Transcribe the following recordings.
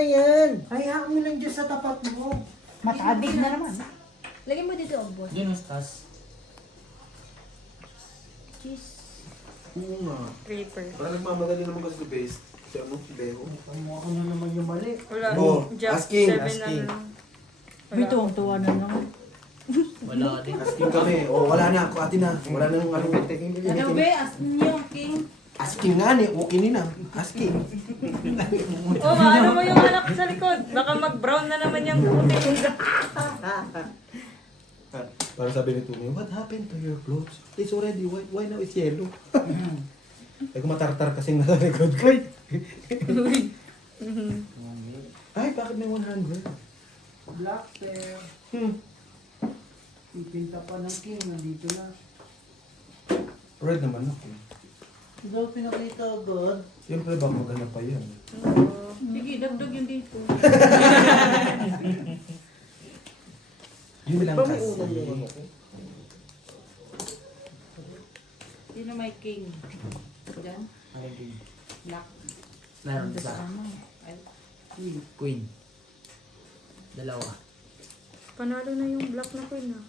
na yan. Hayaan mo lang dyan sa tapat mo. Matabig na naman. Lagyan mo dito ang boss. Yun ang stas. Cheese. Oo nga. Creeper. Parang nagmamadali naman kasi sa base. Siya mo, si Beo. Mukha ka na naman yung mali. Wala. Oh, Jack asking, 7 asking. na lang. May tuwang-tuwa na naman. Wala din. Asking kami. Oh, wala na. Kuhati na. Wala na yung ano. Ano be? As niyo, King? Asking nga ni. Okay na. Asking. Oh, ano mo yung anak sa likod? Baka mag-brown na naman yung puti. Parang sabi ni Tumi, what happened to your clothes? It's already white. Why now it's yellow? Eh kung matartar kasing nasa likod ko. Ay, bakit may 100? Black pair. Pipinta pa ng king. Nandito na. Red naman ako. Hindi daw pinakita agad. Siyempre ba maganda pa yan? Sige, dagdag yun dito. Yun lang kasi. Sino may King? Diyan? Black. Meron Sa sa ano? Ay, Queen. Dalawa. Panalo na yung black na queen ah.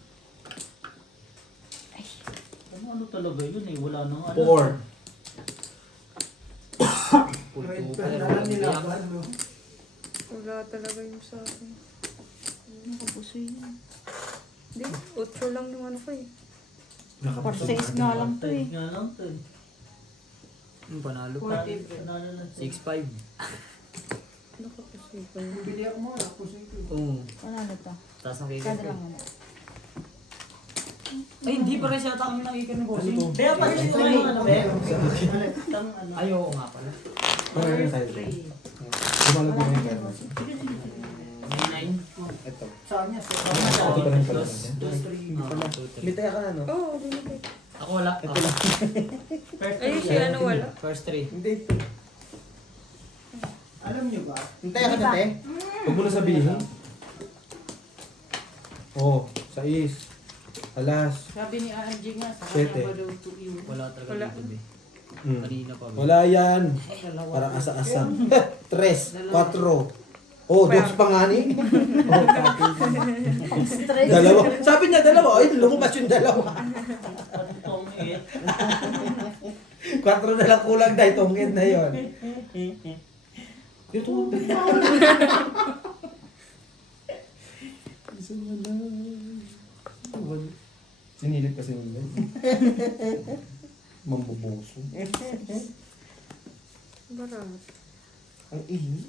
Ano talaga yun eh, wala nang ano. 4. Red Pulto. pair na lang nilaban. No? Wala talaga yung sa akin. nakapusoy yan. Hindi, 8 lang yung ano ko eh. For 6 nga lang to eh. Nga lang to eh. Panalo pa. Panalo na to. 6-5. Nakapusoy pa yun. Bili ako mo. Tapos ito. Oo. Ano to? Taas ng kay Kada lang ano. Ay, hindi pa rin siya ang nakikita ni Bossing. Ano to? Kaya pa rin siya yung ano, be. Tang ano. Ay, oo nga pala. Ano yung tayo? Lumalagay na yung camera. 9. Ito. Saan niya? Sa Ito pa rin pala. Bitaya ka na, no? Oo, oh, binigay. Ako wala. Ako. Ay, si ano wala. First 3. Hindi ito. Alam niyo ba? Hintay ka dati. Huwag mo na sabihin. Oh, 6. Alas. Sabi ni Angie nga, sa Siyete. kanya ba daw to you? Wala talaga Wala. dito, be. Hmm. Kanina pa, be. Wala yan. Dalawa. Parang asa-asa. 3, 4. Oh, dogs pa nga ni. Oh, Stress. dalawa. Sabi niya dalawa. Ay, lumabas yung dalawa. Tong eh. 4 na lang kulang dahil tungin na yun. Ito. Isa na lang. Sinilip kasi nila. Mambubuso. Barat. Ang ihi.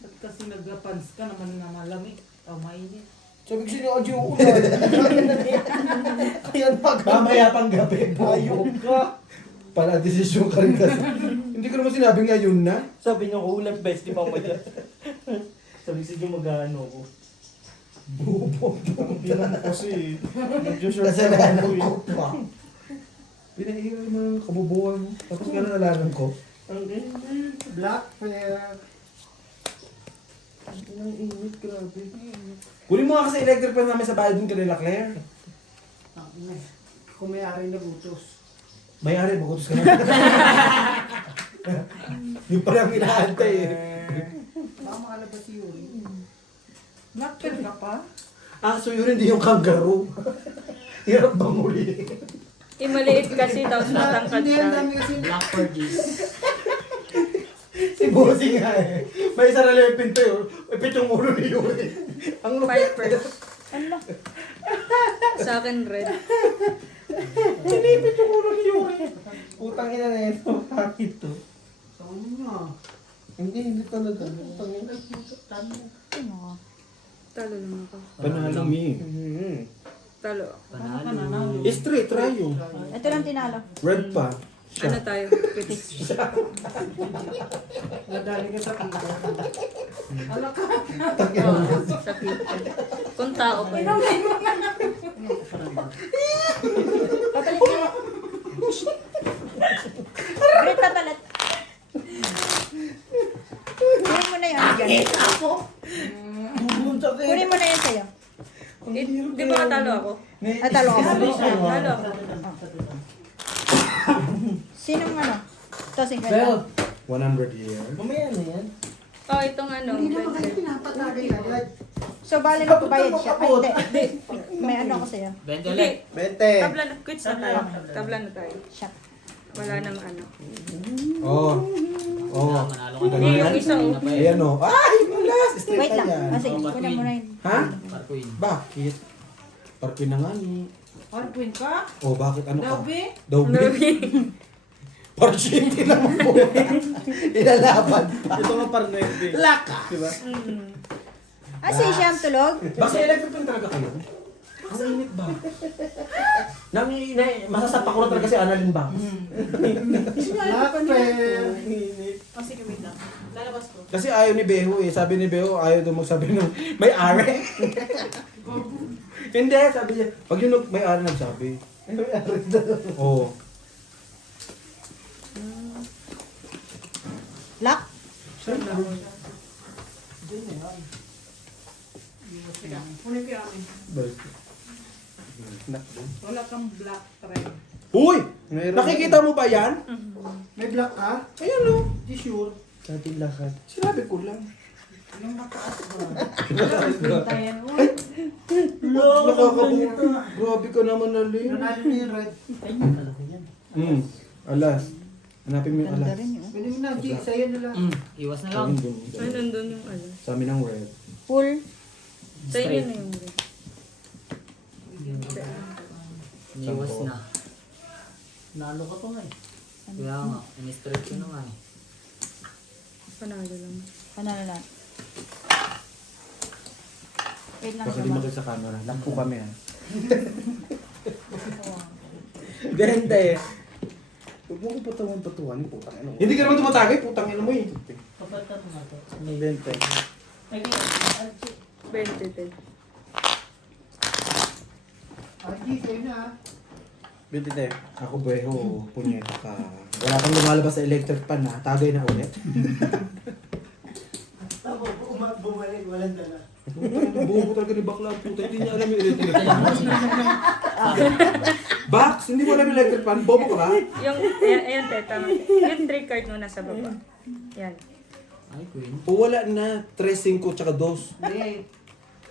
At kasi nagapans ka naman nga malamig. O mainit. Sabi ko sa'yo, Adyo, ulan. Ayan pa. Mamaya pang gabi. Ayok ka. Pala, desisyon ka rin kasi. Hindi ko naman sinabi ngayon na. Sabi niya ko, ulan best, di pa ako dyan. Sabi sige mag-ano ko. Bubog. Hindi naman kasi. Nag-short Kasalanan ko pa. Pinahiya mo yung kabubuhan mo. Tapos gano'n nalaman ko. Ang ganyan. Black pair. Ang init, grabe. Kunin mo nga kasi electric fan namin sa bahay dun kanila, Claire. Kung may-ari na butos. May-ari, magutos ka na. Yung parang inaantay eh. Baka makalabas si Yuri. Nakpil ka pa? So yun hindi yung kangaroo. Hirap bang uli? Eh, maliit kasi tapos matangkad Hindi, ang siya. dami kasi. Black Fergies. Si Bossing nga eh. May isa na lang yung pinto yun. May pitong ulo ni Yuri. Ang lupit. Piper. Ano? Sa akin, red. Pinipit yung ulo ni Yuri. Putang ina na ito. Bakit to? Saan niya? Hindi talaga. Putang ina. Ano? Talo lang ako. Panalo mi. Talo. Panalo. Straight, try yun. Ito lang tinalo. Red pa. Ano tayo? Nadali ka sa pito. Oo, sa Peter. Kung tao pa yun. Papalit niya. Great papalit. Kunin mo na yan. Dyan. Kunin mo na yan sa'yo. Di ba katalo ako? Ah, talo ako. Talo ako. Sinong ano? Ito, 50. Bel, 100 years. mamaya na yan. Oh, itong ano. Hindi naman kayo 20. pinapatagay agad. So, bali magbabayad siya. Ay, hindi. May ano ako sa'yo. 20 ulit. 20. Tabla na. Quits na tayo. Tabla na tayo. Siya. Wala nang ano. Oh. Oh. Manalo ka Hindi, yung isa oh. Ayan o. Ay, malas! Straight Wait na lang. yan. Kasi kunin mo na yun. Ha? Parkuin. Bakit? Parkin na nga ni. Parkwin ka? Oh, bakit ano ka? Dabi? Dabi? Parchiti lang po. Ilalaban pa. Ito nga parang 9. Laka! Diba? Ah, si Siyam tulog? Bakit electric pan talaga kayo? Ang init ba? Masasapak ko na talaga si Annalyn ba? Lapel. O sige, wait lang. Lalabas ko. Kasi ayaw ni Beho eh. Sabi ni Beho, ayaw daw magsabi ng may are. Hindi, sabi niya. Pag yun may are nagsabi. May ari daw. Oo. Lock? Teka, kunin ko yung amin. Wala kang black thread. Uy! Nakikita mo ba yan? May black ka? Ayan o. Di sure. Sa ating lahat. Sinabi ko lang. Yung mataas ba? Tayan. Uy, Nakakabuto. Grabe ka naman, Nalyn. Nanalo na yung red. Alas. Hanapin mo yung Ganda alas. rin yun. Pwede mo na, G. Sa'yo na lang. Iwas na Sa lang. amin dun. Ay, nandun yung ano. Sa amin ang red. Full. Sa inyo na yung red. Iwas na. Nalo ka pa nga eh. Kaya nga, in-straight ko na nga eh. Panalo lang. Panalo na. Wait lang Baka siya di ba? makita sa camera. Lampu kami ha. Ganda eh. Huwag mo ko patuwan yung putang ino. Hindi ka naman tumatagay. Putang ina mo eh. Kapatid mo na to. May 20. 20, 10. Ah, G. Sa'yo na. 20 tayo. Ako Beho, punyeta ka. Wala kang lumalabas sa electric pan ha. Tagay na ulit. Bumalik, walang dala. Buo ko talaga ni bakla. Puta, hindi niya alam yung electric pan. Bax, hindi mo alam yung electric pan. Bobo ka ba? Yung, ayan, teta. Yung 3 card mo nasa baba. Yan. Ay, queen. O wala na. 3, 5, tsaka 2. hindi.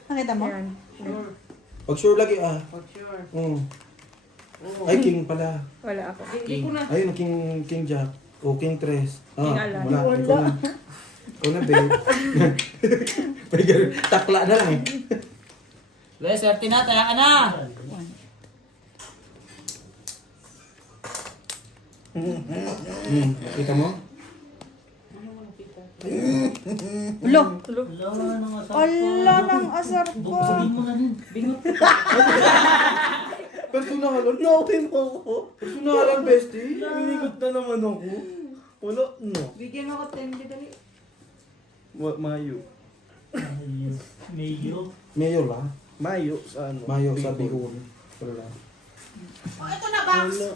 Nakita mo? Yan. Sure. Pag sure lagi ah. For sure. Ay, king pala. Wala ako. Hindi ko na. Ayun, king jack. O king 3. King Alan. Wala. Ikaw na. Ikaw na, babe. Pwede takla na lang eh. Wes, swerte na, taya ka na! Kita mo? Ulo! Wala nang asap. Ala ng asar ko! Sabihin mo na rin. Bingot. Personalan. Nauwi mo ako. Personalan, bestie. Inigot na naman ako. Wala, no. Bigyan mo ko 10 dali. Mayo. Mayo. Mayor lang. Mayo sa ano? Mayo sa Bicol. Wala. Oh, ito na box. Wala.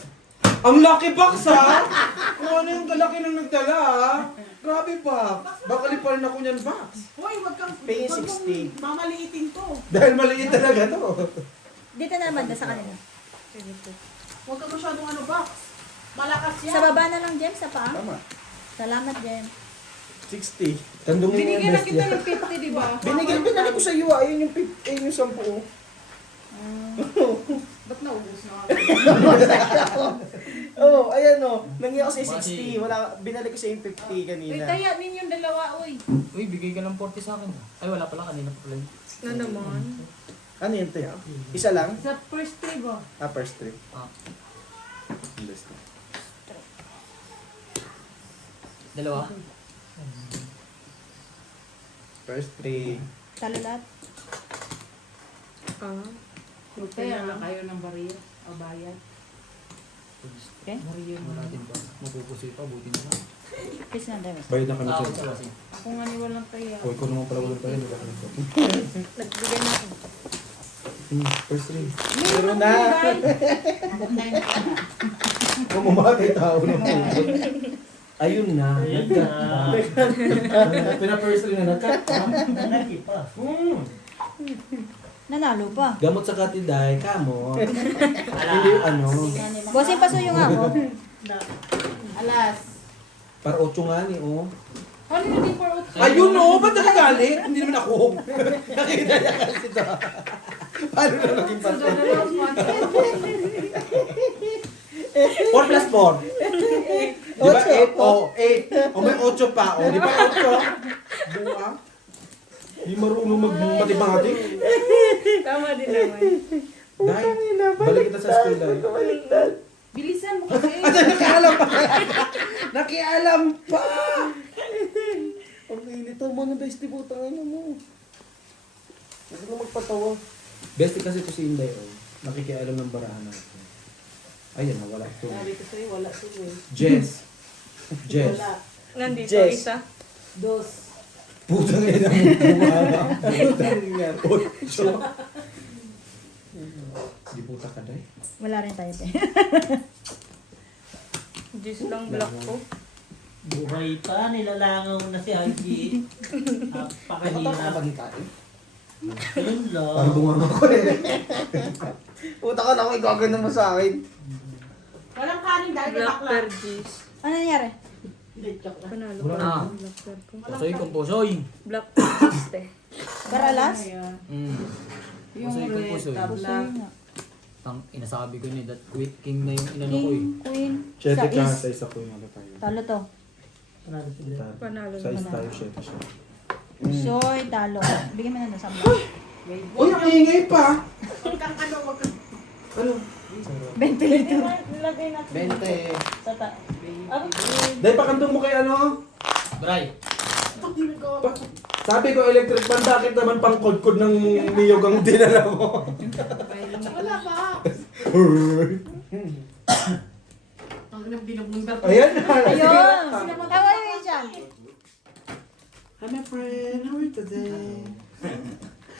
Ang lucky box ha! Kung ano yung kalaki ng nagdala ha? Grabe ba? Baka liparin ako niyan box. Hoy, wag kang... Pay wag mong 60. mamaliitin to. Dahil maliit talaga to. Dito na naman na sa kanila. Huwag kang masyadong ano box. Malakas yan. Sa baba na ng Jem, sa paa. Tama. Salamat, Jem. 60. Tandong mo Binigyan yung na bestie. kita ng 50, di ba? Binigay ko sa iyo. Ayun yung 10. Ba't naubos na ako? Oh, ayan o. Nangyay ako sa 60. Wala, binalik ko sa yung 50 Uy, kanina. taya ninyong dalawa, uy. Uy, bigay ka ng 40 sa akin. Ay, wala pala. Kanina pa pala yun. Na naman. Ano yun tayo? Isa lang? Sa first trip, oh. First trip. Ah, Best. dalawa. First trip. Talo lahat. Ah. Taya lang kayo ng bariya o bayad. Okay? Bariya mo. Wala din ba? Mapupusoy pa. Buti na lang. Please na, Jem. Bayad na kami Ah, sa... sa lasing. Ako nga ni walang taya. O, ikaw naman pala walang tayo. Nagbigay na ako. First ring. Meron na. Kung umakay tao na po. Ayun na. Pina-first ring na nagkat. Nanalo pa. Gamot sa katiday, kamo. Hindi ano. Bossing, pasuyo nga ako. Alas. Para 8 nga ni, oh. Ano hindi for Ayun, oh! Ba't nakagalit? Hindi naman ako. Nakita niya kasi ito. Paano na naging pato? 4 plus 4. Di ba 8? Oh, 8. O may 8 pa. O, di ba 8? Buwa. Di marunong mag-mathematic. Tama din naman. Dahil, balik kita sa school dahil. Bilisan mo kasi. Nakialam pa! Nakialam pa! Ang init ang mga bestie po, tangin mo. Huwag mo magpatawa. Bestie kasi ito si Inday, oh. Nakikialam ng barahan natin. Ayan, nawala ito. Sabi ko sa'yo, wala to eh. Jess. Jess. Wala. Nandito Jess. isa. Dos. Putang ina mo. Bumaba. Putang ina. Ocho. Di puta ka, Day. Wala rin tayo, te. Diyos lang block ko. Buhay pa, nilalangaw na si Haji. Napakahirap. Pagkikain. Yun lang. Parang bunganga ko eh. Puta ka na ako, igagano mo sa akin. Walang kanin dahil may Black bakla. pear juice. Ano nangyari? Hindi, joke lang. Panalo Wala ko. na. Black pear ko. Pusoy kung pusoy. Black pear juice, te. Karalas? Ayan. Yung Pusoy kung red, pusoy. tabla. Tang inasabi ko ni that quick king na yung inano ko eh. King, queen, Chete ka, sais. sa isa ko yung ano tayo. Talo to. Panalo Sa isa naman. tayo, chete siya. Soy, talo. Bigyan mo na ng sambal. Uy, ang ingay pa! Huwag kang ano, huwag kang... Ano? 20 litro. Nilagay natin 20. sa ta. Dahil pakandong mo kay ano? Bray, Sabi ko electric fan, bakit naman pang kod-kod ng niyog ang dinala mo? Wala pa. Ang binubumber ko. Ayan! Ayun! Tawa yun dyan. Hi my friend, how are you today?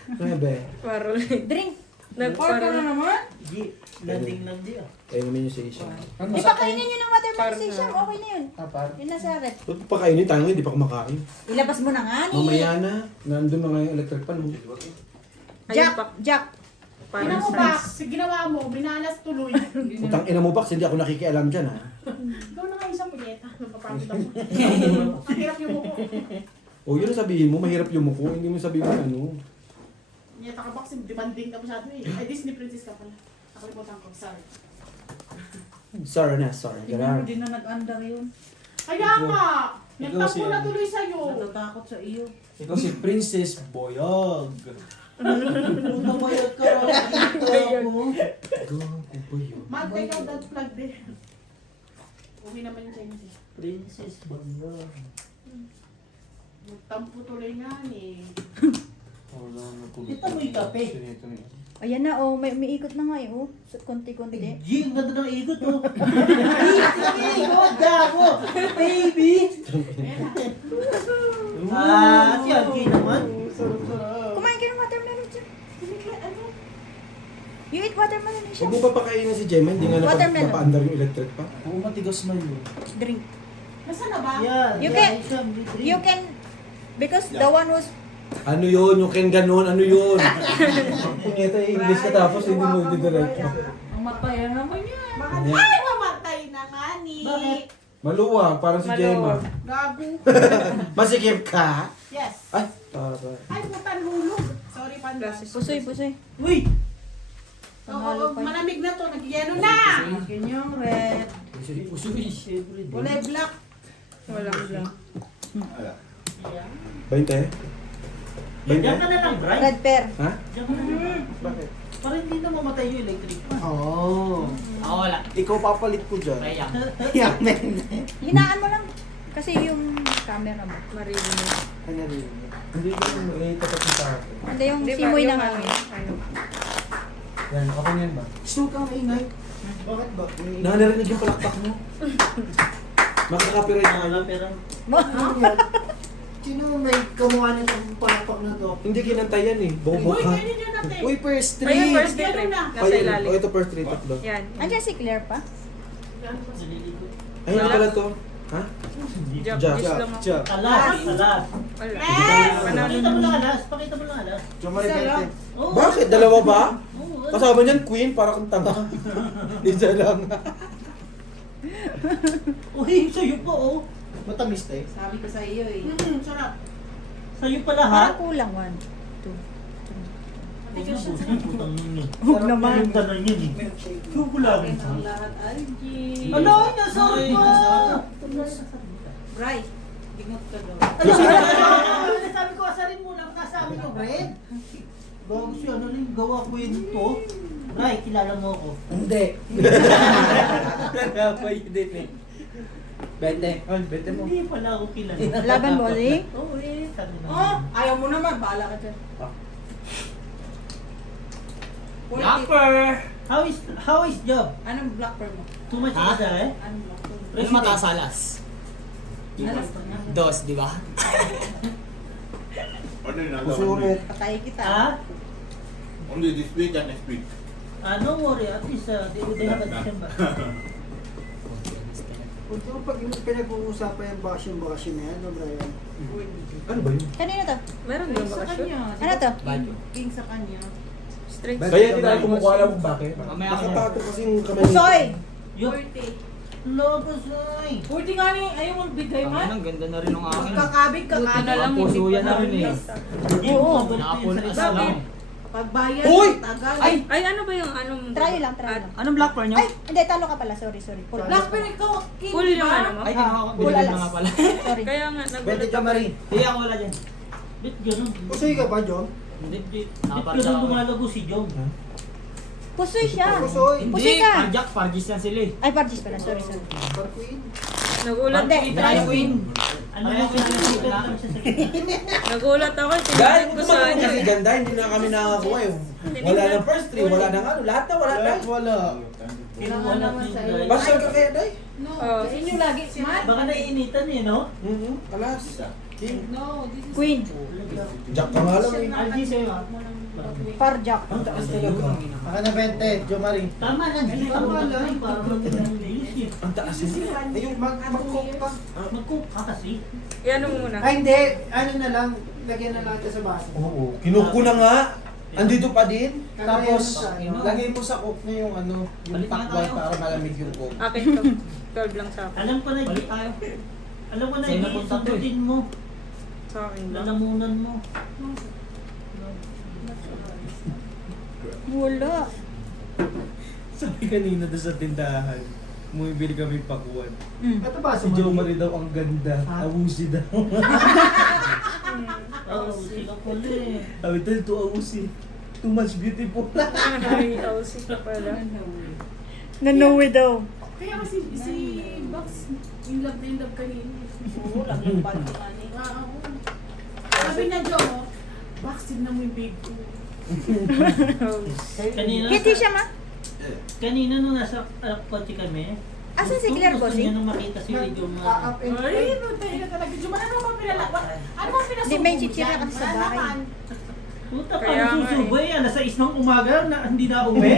Ano ba? Parang Drink. Order na naman? Di, landing lang di ah. Ayun naman yung sa Asia. Di pa kainin yun ng watermelon si Sham. Okay na yun. Yun na sa rep. Ba't pa kainin tayo ngayon, hindi pa kumakain. Ilabas mo na nga ni. Mamaya na, nandun na nga yung electric fan. Jack, Jack. Ginawa parang mo ba? size. Ginawa mo, binalas tuloy. Utang ina mo, Pax, hindi ako nakikialam dyan ha. Ikaw na nga isang punyeta. Napapagod ako. Ang hirap yung muko. O yun ang sabihin mo, mahirap yung muko, hindi mo sabihin mo ano. Punyeta ka boxing, demanding ka masyado eh. Ay, Disney princess ka pala. Nakalimutan ko, sorry. Sorry na, sorry. Tingnan mo Ganun. din na nag-andar yun. Kaya nga! Nagtampo na tuloy sa'yo. Natatakot sa iyo. Ikaw si Princess Boyog. Puta bayag ka. Nakita mo. Gago ba yun? Mahal tayo ng that plug din. Uwi naman yung Chinese eh. Princess Boyog. Nagtampo tuloy nga ni. Kita mo yung kape. Ayan na, oh. May ikot na nga eh, oh. So, konti-konti. G, ang ganda ng ikot oh. Ikot, gago. Baby. Si Alki naman. Kumain ka ng watermelon dyan. You eat watermelon ni Huwag Sham. mo pa pakainin si Gemma, hindi nga Watermelon. napaandar yung electric pa. Oo, matigas na yun. Drink. Nasaan na ba? Yeah, You can- You can, because the one who's, Ano yun? Yung ken ganon, ano yun? Punyeta, English ka tapos hindi mo didiretso. Ang mataya naman yan. Yan. Ay, mamatay na nga ni. Bakit? Maluwag, parang si Gemma. Maluwag. Gago. Masikip ka? Yes. Ay, para. Ay, putan hulog. Sorry, panda. pusoy, pusoy. Uy! Oo, malamig na to. Nagyelo na. Pusoy. Yung red. Pusoy, pusoy. Siyempre din. Kulay black. Walang lang. 20? Diyan ka na lang, Brian. Red pear. Ha? Diyan ka na lang. Bakit? Para hindi na mamatay yung electric fan. Oo. Ako wala. Ikaw papalit ko dyan. Bray yan. Hinaan mo lang. Kasi yung camera mo. Maririnig. Kanya rin. Hindi ko yung tapat sa akin. Hindi yung Di ba, simoy yung na ano, nga. ano. Yan, ako yan ba? Sino ka maingay? Bakit ba? Nanarinig yung palakpak mo. Makaka-copyright na Wala, kayo. pero Sino may kamuha ng palakpak na to? Hindi kinantay yan eh. Bobo Uy, ka. kainin nyo natin. Uy, first Ayun, three! first day trip. Nasa Ayun, ilalim. oh, ito first three, tatlo. Yan. Andiyan si Claire pa? naliligo. Ayun Wala. pala to. Ha? Jack, Jack. juice lang ako. Alas, alas. Wala. Yes! Panalo Pakita mo naman. lang alas. Pakita mo lang alas. Oo. Bakit? Dalawa ba? Oo. Kasama niyan, queen, para kang tanga. Isa lang. Uy, sa'yo pa oh. Matamis tayo. Sabi ko sa iyo eh. Sarap. Sa'yo pala ha? Parang kulang 1, 2. Hindi ka siya. Putang yun eh. Huwag naman. Yung tanong yun eh. Yung kulangin sa. lahat, Algie. Ano? Nasarap pa! Bryce, bingot ka daw. Sabi ko, asarin mo lang nasa amin yung bread. Bago siya, ano yung gawa ko yun to? Ray, kilala mo ako. Hindi. Pwede eh. Bente. Oh, bente mo. Hindi pala ako kilala. Laban, bossing? Oo eh. Oh, ayaw mo naman, bahala ka dyan. Blackper! How is job? Anong black pearl mo? Too much Ha? order eh? Anong black pearl mo? Ano mataas alas? Dos, di ba? Ano yun? Kusulit. Patay kita. Ah? Only this week and next week. Don't worry, at least they have a December. Huwag mo pag yung pinag-uusapan yung bakasyon na yan, no, Brian? Ano ba yun? Kanina to? Meron Ay, din sa bakasyon? kanya. Ano to? Bago. King sa kanya. Straight. Kaya hindi tayo kumukuha alam kung bakit. Mamaya ako. Nakatato kasing kamay. Pusoy! Yo, lobos ay. Pwede nga ni, ayaw mo bigay Ang man. ang ganda na rin ng akin. Magkakabig ka Buti na lang Puso hindi yan pa na rin eh. Hindi mo Oo. mabalik Nakapon yung as salita lang. mo. Pagbayad, Uy! tagal. Ay, ano ba yung anong... Try lang, try lang. Anong blackper nyo? Ay, hindi, talo ka pala. Sorry. Full. Black pearl, ikaw, King, Full di yung ba? ano mo? Ay, kinuha ko. Full Bilhin alas. na nga pala. Sorry. Kaya nga, Bente nagulat ka, Marie. Hindi ako wala dyan. Bit ganun. Pusoy ka ba, John? Hindi. Bit Nakaparta ganun ako. lumalago si Jong. Pusoy siya. Pusoy. Hindi, Pusoy ka. Parjak, Pargis yan sila eh. Ay, parties pala. Sorry. Parqueen. Nagulat. Hindi. Try Queen. Ano mo sinasakit lang siya sa Nagulat ako. Guys, Tinignan ko kung sa tumagal ano. kasi ganda, hindi na kami nakakuha eh. Wala nang first three, wala nang ano, lahat na wala na. Wala. Kinuha naman sa iyo. Basta ka kaya, Day? No, Oh. sa inyo lagi si Matt. Baka naiinitan eh, no? Alas. King. No, this is... Queen. Jack ka nga lang eh. Algie sa'yo ah. Parjak. Ang taas talaga. Baka na 20, Jo Marie. Tama lang. Tama lang. Para mag-iisip. Ang taas yun. Ay, yung mag-cook ka. Mag-cook ka kasi. Yan mo muna. Ay hindi, ano na lang, lagyan na lang ito sa baso. Oo. Kinuko na nga. Andito pa din. Tapos, Ano? lagay mo sa cook na yung ano, yung Balik na pakwan tayo. para malamig yung cook. Akin to. 12 lang sa akin. Alam ko na, Balik tayo. alam ko na, Sa'yo napunta to eh. isubutin mo. Sa akin lang. Lalamunan mo. Wala. Sabi kanina doon sa tindahan, bumibili kami pakuan. Ito ba, Si Jo Marie daw ang ganda. Awusi daw. Oo, sila pala eh. Sabi tayo, to awusi. Too much beautiful. Ay, LC ka pala. Nanuwi daw. Kaya kasi si Box, yung love kanina. Oo, lang yung panty nga ni. Oo. Sabi niya, Jo, Box, tignan mo yung babe ko. Kanina, Hindi siya ma. kanina nung nasa kotse kami, Asan si Claire, gusto bossing? niya nung makita si Medyo up and Ay, no, tayo na talaga. Jo, ano ba pinala? Ano ba pinasubo Hindi, may chichira kasi sa Wala bahay. naman. Puta pa, Kaya nga nasusuboy. Alas 6 ng umaga na hindi na uwi.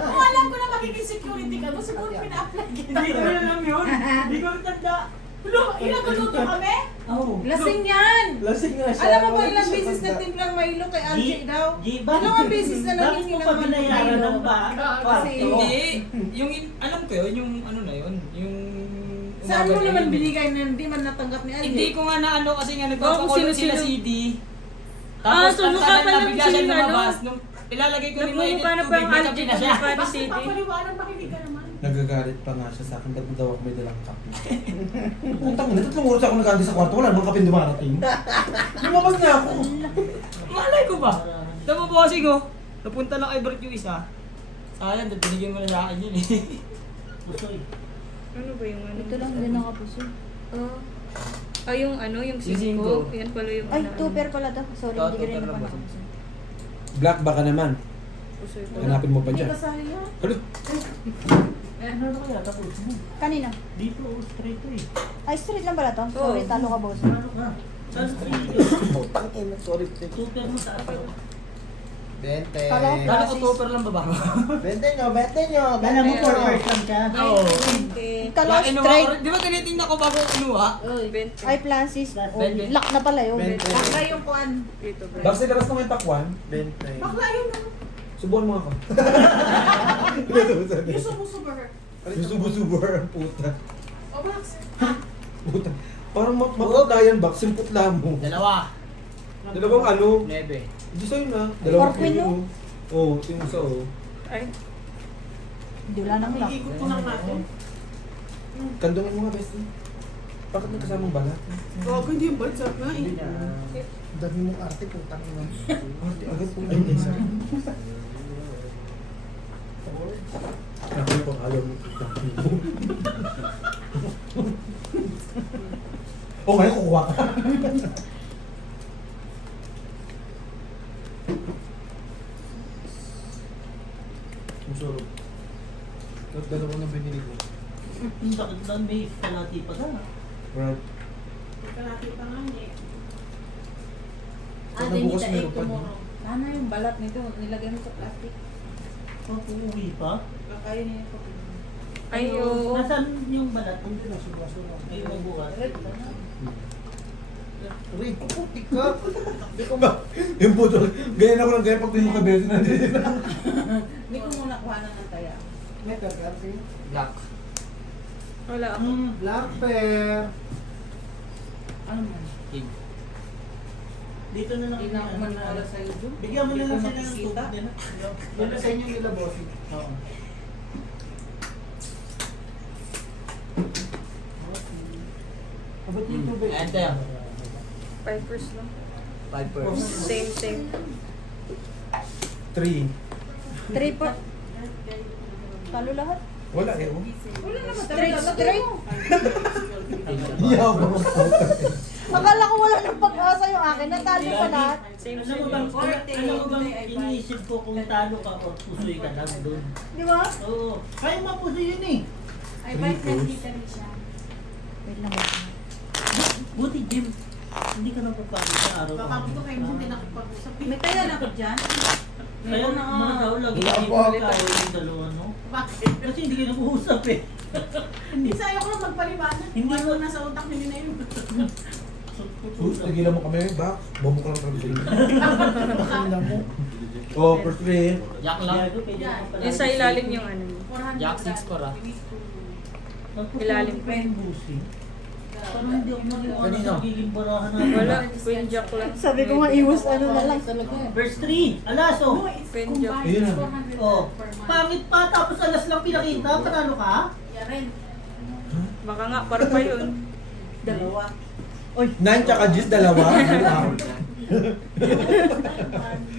Kung alam ko na magiging security ka, no, siguro pina-apply kita. Hindi ko alam yun. Hindi ko tanda. Lo, inaguluto kami? Oh. Lasing yan! Lasing nga siya. Alam mo ba Wala ilang siya beses tanda. na timplang Milo kay Algie daw? Bakit Dalawang beses na bakit naging mo ilang pa binayaran ng ba? Kasi, Hindi. Yung, alam ko yun, yung ano na yun, yung... saan mo umaga na naman yun. binigay na hindi man natanggap ni Algie? Hindi ko nga na ano kasi nga Oh, nagpapakulot sino-sino. sila CD. Ah, Tapos so ang mukha tagal pa na lang bigla si siya ano? lumabas. Nung ilalagay ko rin mo Nagmumukha na pa yung may Algie kape na siya. kumukha ni Bakit CD. papaliwanag, makinig ka naman. Nagagalit pa nga siya sa akin, ba't mo daw ako may dalang kape? Putang ina, 3 oras ako nag-andi sa kwarto, wala namang kape dumarating. Lumabas na ako. Malay ko ba? Tama po kasi ko. Napunta lang kay Bert yung isa. Sayang, binigyan mo na sa akin yun eh. Pusoy. Ano ba yung ano? Ito lang din nakapuso. Ah, yung ano, yung Yung singko. singko. Yan pala yung Ay, ano. tuper pala to. Sorry, hindi ko rin Tuper naman lang ba? nakapuso. Black baka naman. Pusoy ko. Hanapin mo pa Hindi dyan. kasali yan. Ano? Ano na kaya tapos mo? Kanina. Dito, straight to eh. Ay, straight lang pala to. Sorry, talo ka boss. Ano ka? Saan sa iyo? Sorry. Super mo sa ako. 20. Kala ko Kala ko topper lang ba ba? 20 nyo, 20 nyo. Alam mo, 4 lang siya. Oo. Kala ko Kaya kinuha straight. ko rin- Di ba tinitingnan ko bago kinuha? Uy, 20. Ay, Francis. Oh, Ben. lock na pala yun. 20. bakla yung kuan. Dito, bro. Bakit labas na may pakwan? 20. Bakla yun. Subuhan mo ako. Yung sumusubar. Susubo-subo ang puta. O, Box. Puta. Parang mapatayan ba? Simputla mo. Dalawa. Dalawang ano? 9. Hindi sa'yo na. Dalawang Or queen, queen, oh. Oo, tingin sa oh. Ay, Dula ng lock. Iikot ko lang natin. Kandungin mo nga, bestie. Bakit may kasamang balat? Gago, hindi yung bansa nga eh. Dami mong arte, putang ina. Arte agad po. Ay, hindi, sorry. Ako po, ayaw mo. O ngayon, kukuha ka. Ang sarap. At dalawa na binili ko. Yung sakit na may kalati pa na. Right. Kalaki pa nga eh. Sana bukas meron pa. sana yung balat nito, nilagay mo sa plastic. Oh, uuwi pa? Kakain niya yung kapit. Ay, oo. Nasaan yung balat? Hindi na, sobra-sobra. Ay, mabuhat. Uy, puputik ka. Hindi ko ba? Yung puto, ganyan ako lang ganyan pag mo kabesi na din. Hindi ko muna kuhanan ng taya. May pepper, sige. Black. Wala ako. Black pepper. Ano man? King. Dito na lang. Hindi na ako maniwala sa YouTube. Bigyan mo na lang Hindi ko sila ng makikita. tubig nila. Yan na sa inyo nila, bossing. Oo. Abot yung tubig. Enter. 5% lang. 5%. Same. 3. 3 po. Talo lahat. Wala eh, oh. Wala naman Straight. Yaw mo. Akala ko wala ng pag-asa yung akin. Natalo pa lahat. Same. Alam mo bang, iniisip ko kung talo ka o pusoy ka lang doon. Di ba? Oo. Kaya mapuso yun eh. Ay, bait na kita rin siya. Wait lang. Buti, Jim. Hindi ka napapagod sa araw. Baka ko kayo hindi nakipag-usap. May taya na ako dyan. Kaya Meron na mga tao lagi Wala hindi po. ko kaya yung dalawa, no? Bakit? Kasi hindi kayo nag-uusap eh. Hindi sa ayaw ko lang magpaliwanag. Hindi Hindi mo- mo nasa utak niyo na yun. Tagilan mo kami, ba? Bobo ka lang talaga sa inyo. Oh, first three. Jack lang. Yung sa ilalim yung ano. Jack 6 para. Ilalim. Friend busing. Parang hindi ako maniwala Kanino? sa giging barahan natin. Wala, Queen Jack lang. Sabi ko nga, iwas ano na lang. Verse 3, alas oh. No, it's Queen combined. Ayun na. 400 Oh, per month. pangit pa tapos alas lang pinakita, panalo ka? Yeah, rent. Baka nga, para pa yun. Dalawa. 9 tsaka G's, dalawa.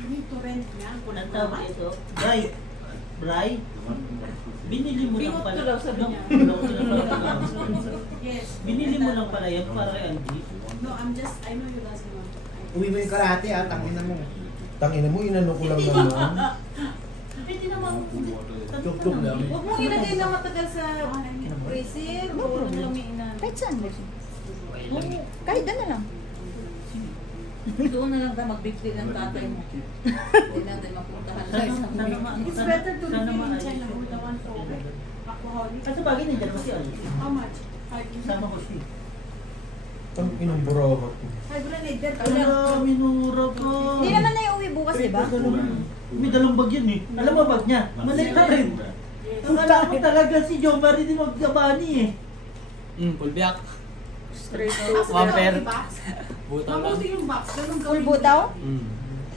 Need to rent nga. Ang tawag ito, Bray. Bray, binili mo lang Bingot pala. ko daw, sabi niya. Yes. Binili mo lang pala yan para kay Aldi. No, I know you guys know. Uwi mo yung karate ha, tangin na mo. Tangina mo, inano ko lang naman. Hindi naman. Tuk-tuk lang. Huwag mong ilagay na matagal sa freezer. No problem. Lumiin na. Kahit saan. Kahit na lang. Doon na lang tayo magbigti ng tatay mo. Hindi natin mapuntahan sa isang It's better to live in China who the one to alcoholic. Kasi bagay nandiyan mo si Aldi. How much? 5 Sama ko siya. Ang inang buraho. 500 din. Ala, minura ka. Hindi naman na iuwi bukas, di ba? May dalang bag yan eh. Alam mo bag niya? Maliit na rin. Ang alam mo talaga si John Marie di maggabani eh. Full black. straight to. One pair. Box. Butaw lang. Mabuti yung box. Ganun Full gawin. butaw? Mm.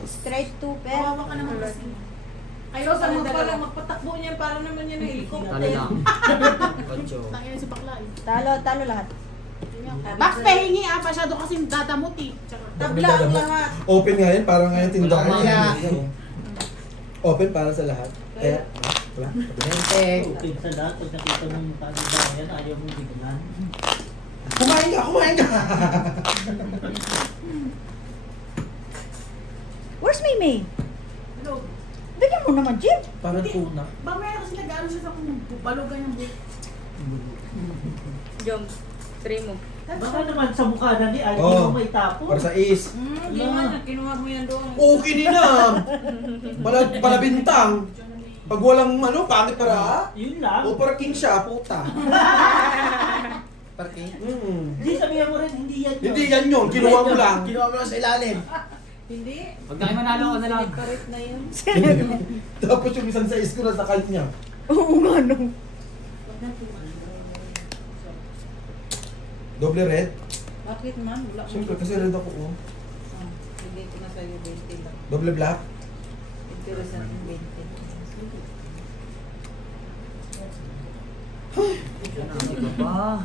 Straight to pair. Kawawa ka naman kasi. Kayo sa mga pala, magpatakbo niyan para naman yan ng helicopter. Talo lang. Kacho. Tangina si bakla eh. Talo lahat. Box pahingi ah, masyado kasi dadamot eh. Tabla ang lahat. Open nga yan, parang ngayon tindahan. Wala. Open para sa lahat. Kaya, wala. 20. Okay sa lahat, pag nakita mo yung kalibayan, ayaw mo biglan. Kumain ka, kumain ka! Where's Maymay? Hello. Bigyan mo naman, Jim. Parang tuna. Mamaya kasi nag-ano siya sa kung balogan yung buhok. Jom, try mo. Baka naman sa mukha na ni Aldi Oh. mo may tapo. Para sa is. Hindi man, kinuha mo yan doon. Okay ninam! Palabintang. Pag walang ano, pangit para Yun lang. o para king siya, puta. Parking. Hindi sabihan mo rin, hindi yan yun. Hindi yan yun, kinuha mo lang. Ginawa mo lang sa ilalim. Hindi. Pag tayo manalo ko na lang. Karit na yun. Tapos yung isang sa is ko na sa kanya. Oo nga, no. Doble red? Bakit man? Wala ko. Siyempre, kasi red ako. Oh. Hindi ko na sa'yo 20 lang. Doble black? Interesan yung 20. Ano ka ba?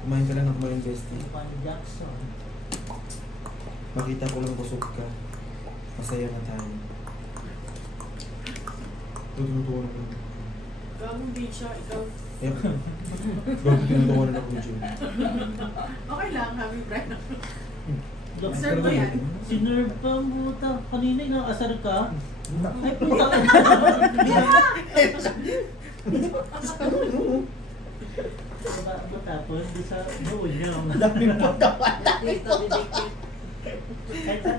Kumain ka lang ng kumain, bestie. Pan Jackson. Makita ko lang busog ka. Masaya na tayo. Tutuwa na ko. Gagong din siya, ikaw. Yep. Bakit tinutuwa na ako, Jun? Okay lang, happy Brian. Jackson Serve mo yan. Sinerve pa ang buta. Kanina inaasar ka. Ay, puta ka. Matapos, di sa buo niya. Dami mo naman.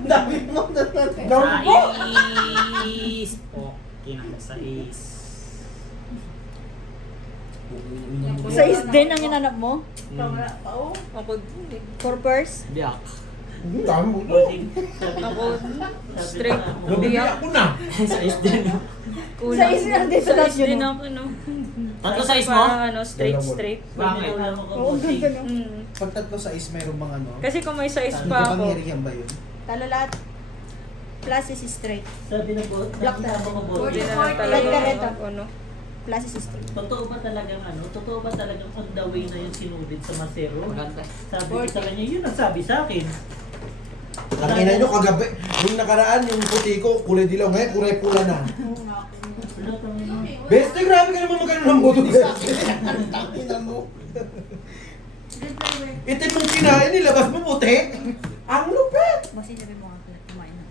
Dami mo naman. Sais! Po. Kinakasais. Size din ang inanap mo? Ako din eh. Purpose? Biyak. Ang dami mo to. Ako straight. Nabili ako na. Sais din. Sa isa lang din sa Size yun. din ako, no? Tatlo size mo? Parang ano, straight. Bakit? Oo, ganda no? Pag tatlo size, mayroong mga ano. Kasi kung may size Hindi pa ka ako, pangyarihan ba yun? Talo lahat. Plus is straight. Sabi na po, Black nakita mo ko hindi na lang Red talaga ka red, ako, no? Plus is straight. Totoo ba talagang ano? Totoo ba talagang on the way na yung sinudid sa Masero? Maganda. Sabi ko sa kanya, yun ang sabi sa akin. Ang ina nyo kagabi. Yung nakaraan, yung puti ko, kulay dilaw. Ngayon, kulay pula na. Wala kang ano. Bestie, grabe ka naman magkano ng buto. Tangina mo. Itim mong kinain, nilabas mo puti. Ang lupit. Bossy, sabi mo nga kumain na.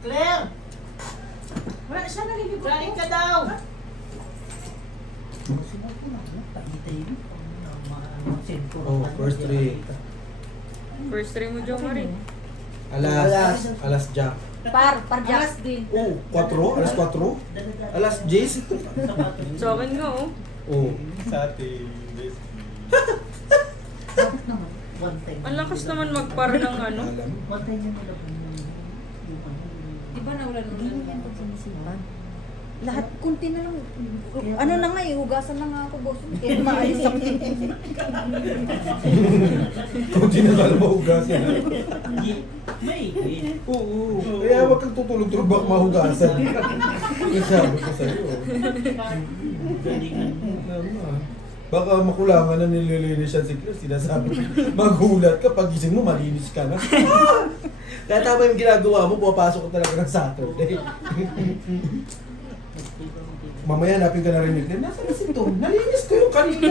Claire! Wala siya naliligo. Kain ka daw! Sino ko na? Paitay mo. Oh, first three. First try mo, Jo Marie. Alas Jack. Par Jack. Oh, 4? Alas 4? Alas 10? So, akin nga, oh. Oh. Sa ating One time. Ang lakas naman magpar ng ano. Alam. One time yung nilabang Di ba naulan Hindi mo yan pag sinisipan. Lahat, kunti na lang. Ano na nga eh, hugasan na nga ako, boss. Kaya maalis ako. Kung di na kala mahugasan. Hindi. May ikit. Oo. Kaya huwag kang tutulog-tulog baka mahugasan. Kasi sabi ko sa'yo. Galingan mo. Baka makulangan na nililinis siya si Chris. Sinasabi, magulat ka, pag gising mo, malinis ka na. Kaya tama yung ginagawa mo, pumapasok ko talaga ng Saturday. Mamaya hanapin ka na rin ni Claire. Nasaan na si Tom? Nalinis ko yung kanina.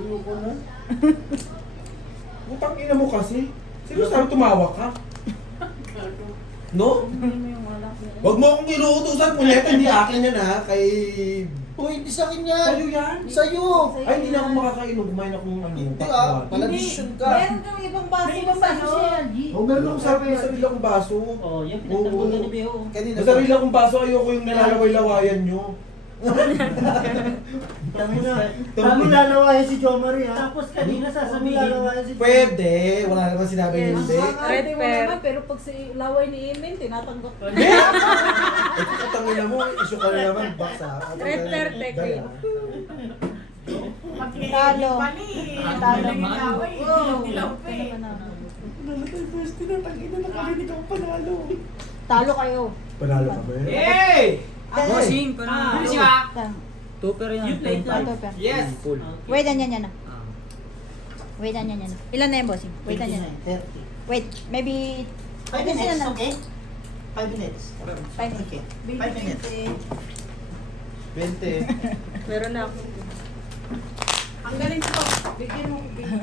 Ayoko na. Utang ina mo kasi. Sino sabi tumawa ka? No? Huwag mo akong inuutusan, punyeta, hindi akin yan ha. Kay... Uy, hindi sa akin yan. Sa'yo yan? Sa'yo. Ay, hindi na ako makakainom. Kumain akong ano. Hindi pakwan. ah. Pala-desisyon ka. kang ibang baso. May ibang baso siya. Oh, meron akong sarili akong baso. Oh, yung pinagtanggol ka ni Beo. Kanina May sarili akong baso, ayoko yung nilalaway-lawayan nyo. Tapos lalawayan si Jo Marie ha. Tapos kanina sasabihin. Pwede, wala naman sinabi hindi. Red pair. Pero pag si laway ni Emin, tinatanggap ko. Eh, utangin na mo, issue ka na naman, baksa. Red pair, Teki. Talo. Talo. Laway, dilaw pa eh. Talo kayo. Panalo ka ba eh? Hey! Bossing, paano? Tupper yan. You played Ah, that? to, Yes! Full. Wait, yan na. Ah. Wait, yan na. Ilan na yan, bossing? Wait, yan. 30. Wait, maybe... 5 minutes, okay? 5 minutes. 5 minutes. Okay. 5 minutes. 20. Meron na ako. Ang galing ko. Bigyan mo ko, bigyan.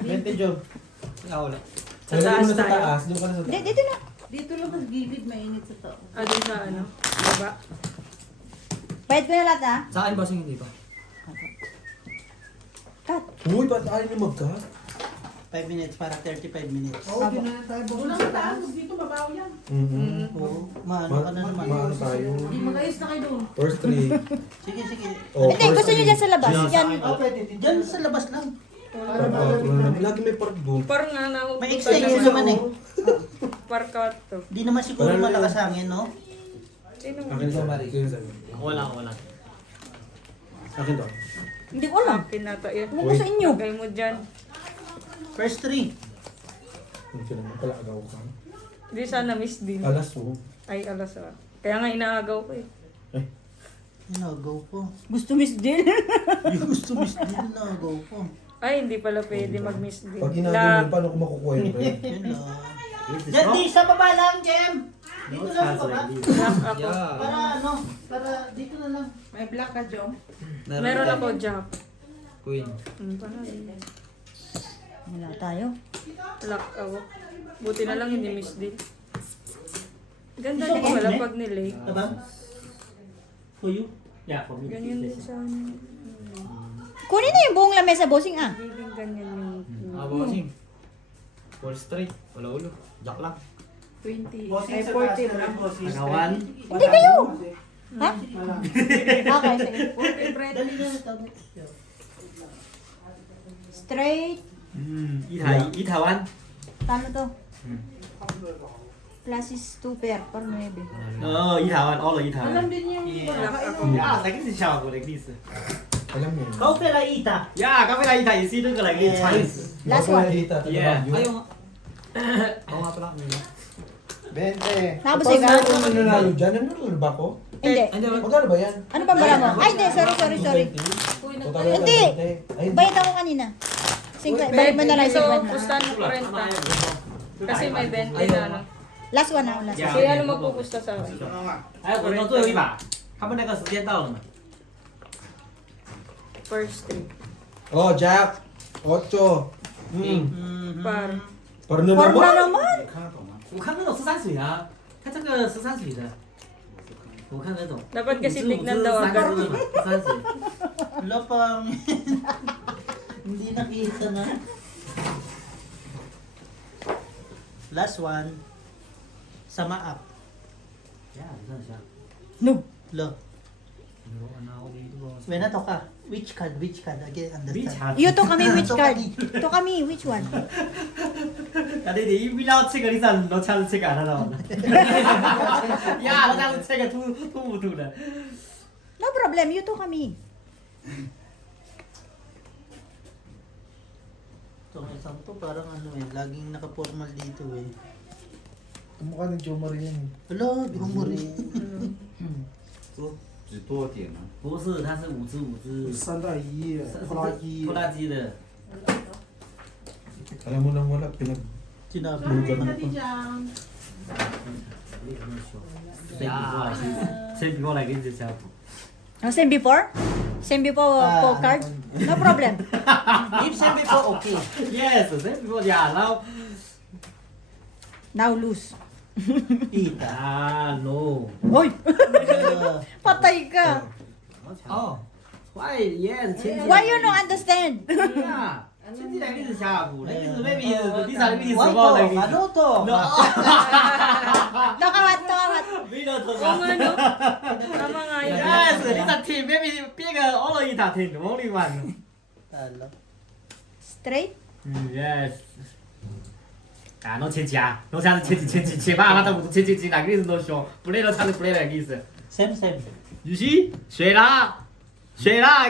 20 job. Wala. Sa Wala taas mo na sa tayo. taas, doon ka na sa taas. Dito na. Dito lang sa gilid, mainit sa tao. Ah, dun sa ano. Baba. Bayad ko na lahat ha. Sa akin, bossing, hindi pa. Cut. Uy, ba't ayaw niyo mag-cut? 5 minutes para 35 minutes. Oo, di na tayo bukod Ulang sa taas, taas. dito mabaw yan. Oo. Maano ka na naman. Maano tayo. Hindi mag-ayos na kayo doon. First three. Sige, sige. Oh, Hindi, gusto nyo dyan sa labas. Yan. Oh, pwede. Diyan sa labas lang. Lagi may park doon. Parang nga na May extension naman eh. Park out to. Di naman siguro Wala na malakas hangin, no? Sino? Akin sa Mari. Sino sa'yo? Wala, wala. Akin to. Hindi ko alam. Akin na to yun. Kung ko sa inyo. Lagay mo dyan. First three. Hindi ko naman pala agaw ka. Hindi sana miss din. Alas mo. Ay, alas ah. Kaya nga inaagaw ko eh. Nagaw po. Gusto Miss Jill. Yung gusto miss din nagaw po. Ay, hindi pala pwede mag-miss din. Pag inagaw mo, paano ko makukuha yung red? Yun lang. Diyan, di, sa baba lang, Jem. Dito lang sa baba. Lock ako. Para ano, para dito na lang. May black ka, Jom. Meron ako Jack. Queen. Wala tayo. Lock ako. Buti na lang hindi miss din. Ganda din pala pag nilay. Tabang? For you? Yeah, for me. Ganyan din sa ano. Kunin na yung buong lamesa, bossing ah. Hindi ganyan yung... Bossing. Full straight. Wala ulo. Jack lang. 20. Bossing Ay, sa 40 taas mo. na lang, bossing. Panawan. Hindi kayo. Ha? Malaki. Okay, sige. 40 bread. Dali na, tabi. Straight. Itawan. Tano to? Plus is 2 pair. Par 9. Itawan. All of Alam Itawan. din yung Lock ako. Yeah, like this is how like this. Alam niyo. Kau pala ita. Yeah, kami like that. You see, look like this. Twice. Last one. Yeah. Ayaw. Oo nga pala. 20. Tapos Paano ikaw? ako mananalo dyan? Nanalo ba ako? Hindi. Magkano ba yan? Ano pa bala mo? Ay, hindi. Sorry. Hindi. Bayad ako kanina. Bayad mo na lang So, 50 na. pustahan mo 40. Kasi may 20 na ano. Last one na. Last one. Kaya ano magpupusta sa akin?哎，我最后一把，他们那个时间到了嘛？ First 3. Oh, Jack. 8. Par. Para na Par naman. na naman.我看那种13水啊，它这个13水的，我看那种。 Dapat kasi tignan daw agad. 13水。 Wala pang... Hindi nakita na. Last one. Sama up. Ya，你看一下。 No. Lo. When na to ka? Which card? Again, understand. You to kami which card? To kami which one? 야, 내 이미라 책을 이산 너 찾는 책 안 하나 봤나? 야, 너 찾는 책에 투부투래. No problem. You to kami. Itong isang to parang ano eh. Laging naka-formal dito eh. Kamukha ng Joe Maria yan. Hello, di ko mo rin. 只多点呢。不是，它是5只5只。 3-1. 拖拉机的。 Alam mo nang wala, pinag... Sinabi. Pati Jam. 呀，先比过来给你下补。 Oh, same before? Same before for card? No problem. If send before, okay. Yes，先比过呀，然后 Now lose. Ita. 啊，no。 Hoy! Uh, Patay ka. 哦，Why yes，前几。 Why you no understand? 呀，前几来给你下补，那个是 maybe 第三个 maybe why 什么来 to? 给你。 Ano to? No。 Nakawat to, kawat. Winner to Oo nga no. Tama nga yun. Yes，你的 team maybe 别个 all of Ita team only one。 Talo. Straight? Yes。啊，侬前几啊，侬像是前把那都前几哪个人都凶，不累了他是不累了意思。 Same. 雨熙，水啦，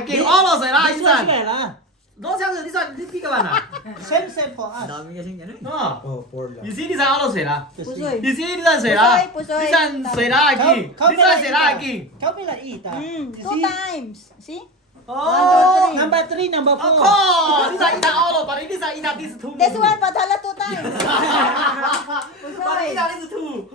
给 all of 水啦， This 一 one 算。 sige lah. 侬像是你算你第个完了。 Same for us. 哦， Oh, 4 lang. 雨熙你算 all of 水啦， Pusoy. 雨熙你算水啦，Pusoy. 你算水啦，给，你算水啦，给。 Kau pala ita. Mm, You 2 see? times. See? 哦， Number 3, number 4. 哦靠，你算一打 all of，把你算一打第是 two。 This one, padala 2 times. 把你一 Pusoy. 打第是 two。